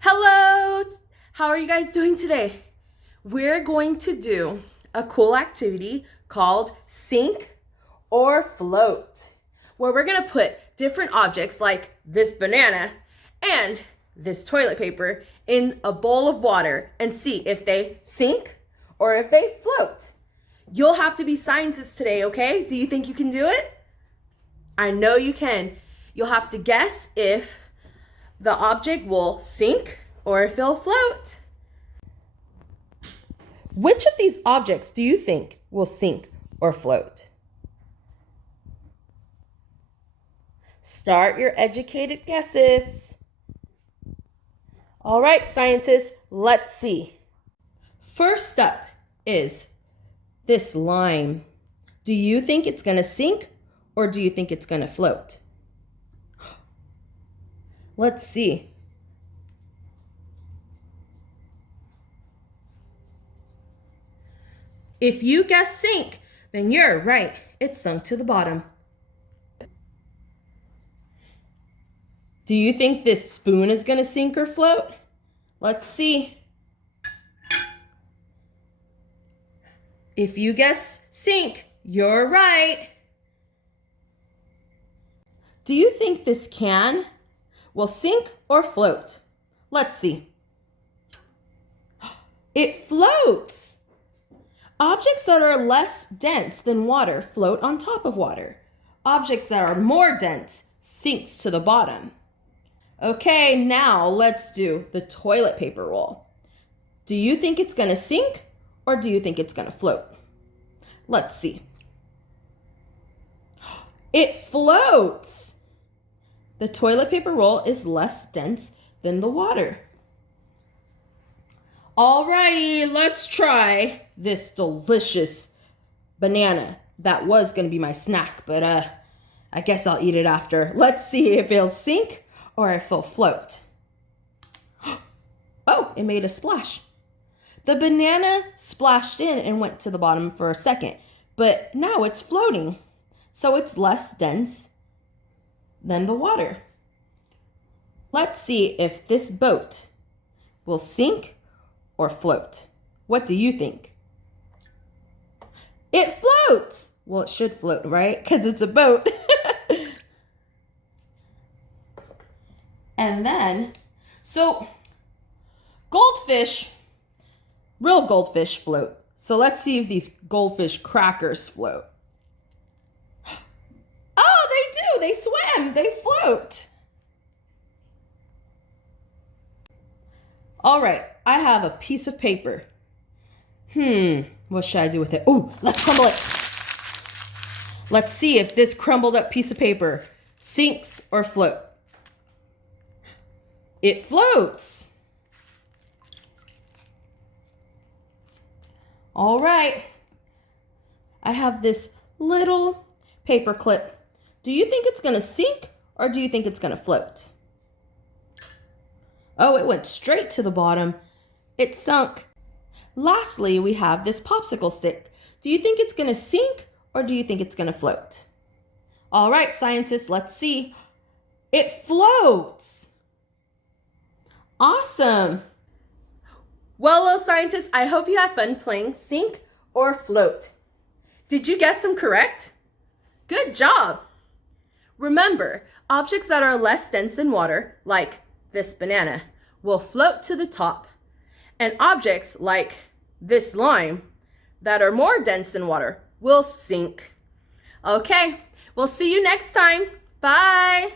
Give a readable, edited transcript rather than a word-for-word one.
Hello! How are you guys doing today? We're going to do a cool activity called Sink or Float, where we're going to put different objects like this banana and this toilet paper in a bowl of water and see if they sink or if they float. You'll have to be scientists today, okay? Do you think you can do it? I know you can. You'll have to guess if the object will sink or if it'll float. Which of these objects do you think will sink or float? Start your educated guesses. All right, scientists, let's see. First up is this lime. Do you think it's going to sink or do you think it's going to float? Let's see. If you guess sink, then you're right. It sunk to the bottom. Do you think this spoon is going to sink or float? Let's see. If you guess sink, you're right. Do you think this can will sink or float? Let's see. It floats. Objects that are less dense than water float on top of water. Objects that are more dense sinks to the bottom. Okay, now let's do the toilet paper roll. Do you think it's going to sink or do you think it's going to float? Let's see. It floats. The toilet paper roll is less dense than the water. Alrighty, let's try this delicious banana. That was gonna be my snack, but I guess I'll eat it after. Let's see if it'll sink or if it'll float. Oh, it made a splash. The banana splashed in and went to the bottom for a second, but now it's floating, so it's less dense than the water. Let's see if this boat will sink or float. What do you think? It floats. Well, it should float, right? Because it's a boat. And then, so goldfish, real goldfish float. So let's see if these goldfish crackers float. Oh, they do. They swim. They float. All right, I have a piece of paper. What should I do with it? Oh, let's crumble it. Let's see if this crumbled up piece of paper sinks or floats. It floats. All right, I have this little paper clip. Do you think it's gonna sink or do you think it's gonna float? Oh, it went straight to the bottom. It sunk. Lastly, we have this popsicle stick. Do you think it's gonna sink or do you think it's gonna float? All right, scientists, let's see. It floats. Awesome. Well, little scientists, I hope you have fun playing sink or float. Did you guess them correct? Good job. Remember, objects that are less dense than water, like this banana, will float to the top, and objects like this lime that are more dense than water will sink. Okay, we'll see you next time. Bye.